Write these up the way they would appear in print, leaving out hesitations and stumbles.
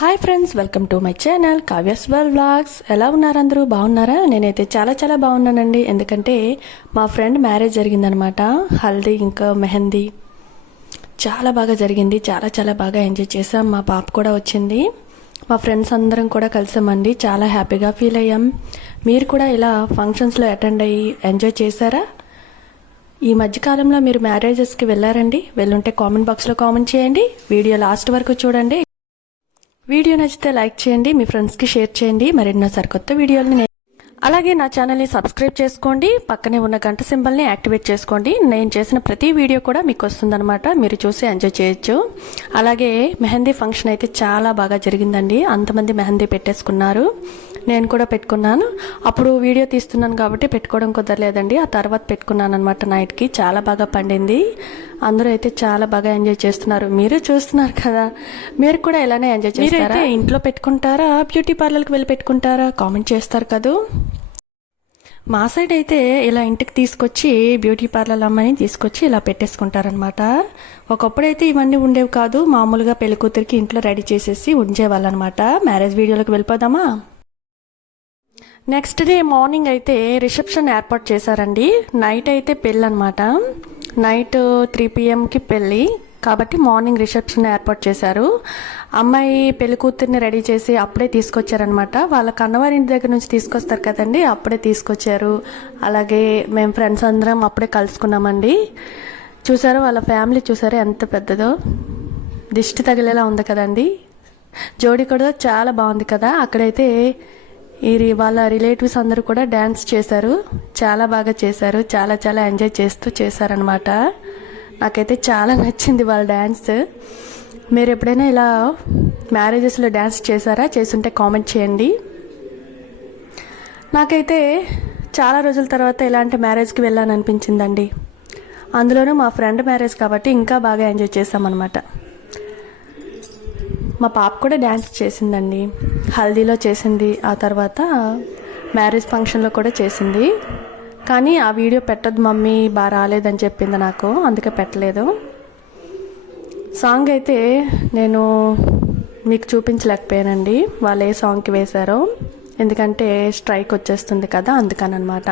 Hi friends, welcome to my channel Kavya's world vlogs. ఎలా ఉన్నారు అందరూ? బాగున్నారా? నేనైతే చాలా బాగున్నానండి. ఎందుకంటే మా ఫ్రెండ్ మ్యారేజ్ జరిగిందనమాట. హల్దీ ఇంకా మెహందీ చాలా బాగా జరిగింది. చాలా బాగా ఎంజాయ్ చేసాం. మా పాప కూడా వచ్చింది. మా ఫ్రెండ్స్ అందరం కూడా కలిసామండి. చాలా హ్యాపీగా ఫీల్ అయ్యాం. మీరు కూడా ఇలా ఫంక్షన్స్లో అటెండ్ అయ్యి ఎంజాయ్ చేశారా? ఈ మధ్యకాలంలో మీరు మ్యారేజెస్కి వెళ్ళారండి? వెళ్ళుంటే కామెంట్ బాక్స్లో కామెంట్ చేయండి. వీడియో లాస్ట్ వరకు చూడండి. వీడియో నచ్చితే లైక్ చేయండి, మీ ఫ్రెండ్స్కి షేర్ చేయండి. మరెన్నో సరికొత్త వీడియోలని అలాగే నా ఛానల్ని సబ్స్క్రైబ్ చేసుకోండి. పక్కనే ఉన్న గంట సింబల్ని యాక్టివేట్ చేసుకోండి. నేను చేసిన ప్రతి వీడియో కూడా మీకు వస్తుందన్నమాట. మీరు చూసి ఎంజాయ్ చేయొచ్చు. అలాగే మెహందీ ఫంక్షన్ అయితే చాలా బాగా జరిగిందండి. అంతమంది మెహందీ పెట్టేసుకున్నారు. నేను కూడా పెట్టుకున్నాను. అప్పుడు వీడియో తీస్తున్నాను కాబట్టి పెట్టుకోవడం కుదరలేదండి. ఆ తర్వాత పెట్టుకున్నాను అనమాట. నైట్కి చాలా బాగా పండింది. అందరూ అయితే చాలా బాగా ఎంజాయ్ చేస్తున్నారు. మీరు చూస్తున్నారు కదా, మీరు కూడా ఇలానే ఎంజాయ్ చేస్తారా? ఇంట్లో పెట్టుకుంటారా, బ్యూటీ పార్లర్కి వెళ్ళి పెట్టుకుంటారా? కామెంట్ చేస్తారు కదా. మా సైడ్ అయితే ఇలా ఇంటికి తీసుకొచ్చి బ్యూటీ పార్లర్ అమ్మని తీసుకొచ్చి ఇలా పెట్టేసుకుంటారనమాట. ఒకప్పుడైతే ఇవన్నీ ఉండేవి కాదు. మామూలుగా పెళ్లి కూతురికి ఇంట్లో రెడీ చేసేసి ఉంచేవాళ్ళనమాట. మ్యారేజ్ వీడియోలోకి వెళ్ళిపోదామా? నెక్స్ట్ డే మార్నింగ్ అయితే రిసెప్షన్ ఏర్పాటు చేశారండి. నైట్ అయితే పెళ్ళి అనమాట. నైట్ 3 PM పెళ్ళి కాబట్టి మార్నింగ్ రిసెప్షన్ ఏర్పాటు చేశారు. అమ్మాయి పెళ్లి కూతుర్ని రెడీ చేసి అప్పుడే తీసుకొచ్చారనమాట. వాళ్ళ కన్నవారి ఇంటి దగ్గర నుంచి తీసుకొస్తారు కదండి, అప్పుడే తీసుకొచ్చారు. అలాగే మేము ఫ్రెండ్స్ అందరం అప్పుడే కలుసుకున్నామండి. చూసారు వాళ్ళ ఫ్యామిలీ, చూసారు ఎంత పెద్దదో. దిష్టి తగిలేలా ఉంది కదండి. జోడీ కూడా చాలా బాగుంది కదా. అక్కడైతే వాళ్ళ రిలేటివ్స్ అందరూ కూడా డ్యాన్స్ చేశారు. చాలా బాగా చేశారు. చాలా ఎంజాయ్ చేస్తూ చేశారనమాట. నాకైతే చాలా నచ్చింది వాళ్ళ డ్యాన్స్. మీరు ఎప్పుడైనా ఇలా మ్యారేజెస్లో డ్యాన్స్ చేశారా? చేసుంటే కామెంట్ చేయండి. నాకైతే చాలా రోజుల తర్వాత ఇలాంటి మ్యారేజ్కి వెళ్ళాను అనిపించిందండి. అందులోనూ మా ఫ్రెండ్ మ్యారేజ్ కాబట్టి ఇంకా బాగా ఎంజాయ్ చేశామన్నమాట. మా పాప కూడా డ్యాన్స్ చేసిందండి. హల్దీలో చేసింది, ఆ తర్వాత మ్యారేజ్ ఫంక్షన్లో కూడా చేసింది. కానీ ఆ వీడియో పెట్టద్దు మమ్మీ, బాగా రాలేదని చెప్పింది నాకు, అందుకే పెట్టలేదు. సాంగ్ అయితే నేను మీకు చూపించలేకపోయానండి, వాళ్ళు ఏ సాంగ్కి వేశారో. ఎందుకంటే స్ట్రైక్ వచ్చేస్తుంది కదా, అందుకనమాట.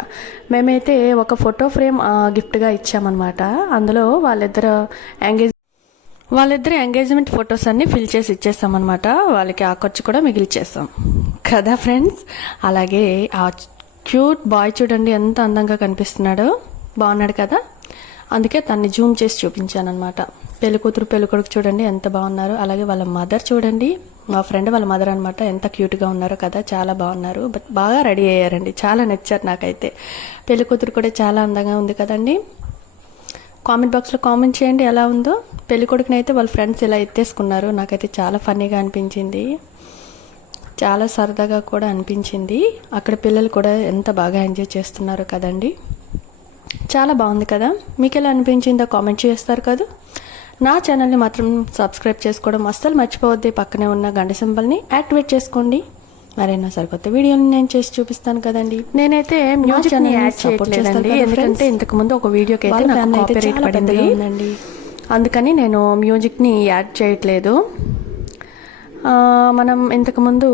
మేమైతే ఒక ఫోటో ఫ్రేమ్ గిఫ్ట్గా ఇచ్చామన్నమాట. అందులో వాళ్ళిద్దరు ఎంగేజ్మెంట్ ఫొటోస్ అన్ని ఫిల్ చేసి ఇచ్చేస్తామన్నమాట. వాళ్ళకి ఆ ఖర్చు కూడా మిగిలిచ్చేస్తాం కదా ఫ్రెండ్స్. అలాగే ఆ క్యూట్ బాయ్ చూడండి ఎంత అందంగా కనిపిస్తున్నాడో, బాగున్నాడు కదా. అందుకే తన్ని జూమ్ చేసి చూపించాను అనమాట. పెళ్లి కూతురు పెళ్లి కొడుకు చూడండి ఎంత బాగున్నారు. అలాగే వాళ్ళ మదర్ చూడండి, మా ఫ్రెండ్ వాళ్ళ మదర్ అనమాట, ఎంత క్యూట్గా ఉన్నారో కదా. చాలా బాగున్నారు, బాగా రెడీ అయ్యారండి. చాలా నచ్చారు నాకైతే. పెళ్లి కూతురు కూడా చాలా అందంగా ఉంది కదండి. కామెంట్ బాక్స్లో కామెంట్ చేయండి ఎలా ఉందో. పెళ్లి కొడుకుని అయితే వాళ్ళ ఫ్రెండ్స్ ఇలా ఎత్తేసుకున్నారు. నాకైతే చాలా ఫన్నీగా అనిపించింది, చాలా సరదాగా కూడా అనిపించింది. అక్కడ పిల్లలు కూడా ఎంత బాగా ఎంజాయ్ చేస్తున్నారు కదండి. చాలా బాగుంది కదా. మీకు ఎలా అనిపించిందో కామెంట్ చేస్తారు కదా. నా ఛానల్ని మాత్రం సబ్స్క్రైబ్ చేసుకోవడం అస్సలు మర్చిపోవద్దు. పక్కనే ఉన్న గంట సింబల్ని యాక్టివేట్ చేసుకోండి. మరైనా సరికొత్త వీడియోని నేను చేసి చూపిస్తాను కదండి. నేనైతే మ్యూజిక్ ని యాడ్ చేయట్లేదండి, ఎందుకంటే ఇంతకు ముందు ఒక వీడియోకి అయితే నాకు కాపీరైట్ పడింది. అందుకని నేను మ్యూజిక్ని యాడ్ చేయట్లేదు. మనం ఇంతకుముందు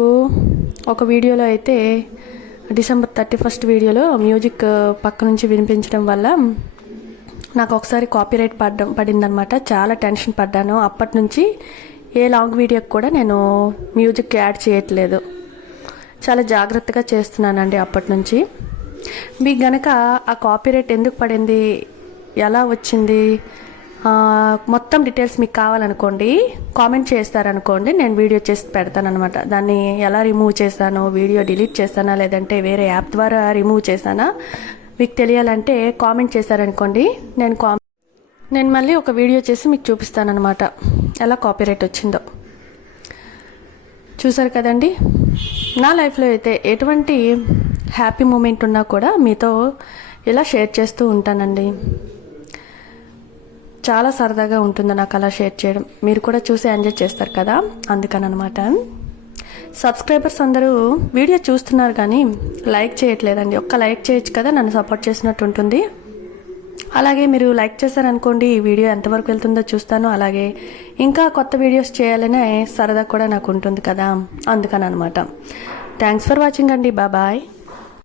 ఒక వీడియోలో అయితే December 31 వీడియోలో మ్యూజిక్ పక్క నుంచి వినిపించడం వల్ల నాకు ఒకసారి కాపీరైట్ పడిందనమాట. చాలా టెన్షన్ పడ్డాను. అప్పటి నుంచి ఏ లాంగ్ వీడియోకి కూడా నేను మ్యూజిక్ యాడ్ చేయట్లేదు. చాలా జాగ్రత్తగా చేస్తున్నానండి అప్పటి నుంచి. మీకు గనక ఆ కాపీరైట్ ఎందుకు పడింది, ఎలా వచ్చింది, మొత్తం డీటెయిల్స్ మీకు కావాలనుకోండి, కామెంట్ చేస్తారనుకోండి, నేను వీడియో చేసి పెడతానమాట. దాన్ని ఎలా రిమూవ్ చేశానో, వీడియో డిలీట్ చేస్తానా లేదంటే వేరే యాప్ ద్వారా రిమూవ్ చేశానా మీకు తెలియాలంటే కామెంట్ చేశారనుకోండి, నేను మళ్ళీ ఒక వీడియో చేసి మీకు చూపిస్తానమాట ఎలా కాపీరైట్ వచ్చిందో. చూసారు కదండి. నా లైఫ్లో అయితే ఎటువంటి హ్యాపీ మూమెంట్ ఉన్నా కూడా మీతో ఇలా షేర్ చేస్తూ ఉంటానండి. చాలా సరదాగా ఉంటుంది నాకు అలా షేర్ చేయడం. మీరు కూడా చూసి ఎంజాయ్ చేస్తారు కదా, అందుకనమాట. సబ్స్క్రైబర్స్ అందరూ వీడియో చూస్తున్నారు కానీ లైక్ చేయట్లేదండి. ఒక్క లైక్ చేయొచ్చు కదా, నన్ను సపోర్ట్ చేసినట్టు ఉంటుంది. అలాగే మీరు లైక్ చేశారనుకోండి, ఈ వీడియో ఎంతవరకు వెళ్తుందో చూస్తాను. అలాగే ఇంకా కొత్త వీడియోస్ చేయాలనే సరదా కూడా నాకు ఉంటుంది కదా, అందుకని అనమాట. థ్యాంక్స్ ఫర్ వాచింగ్ అండి. బాయ్.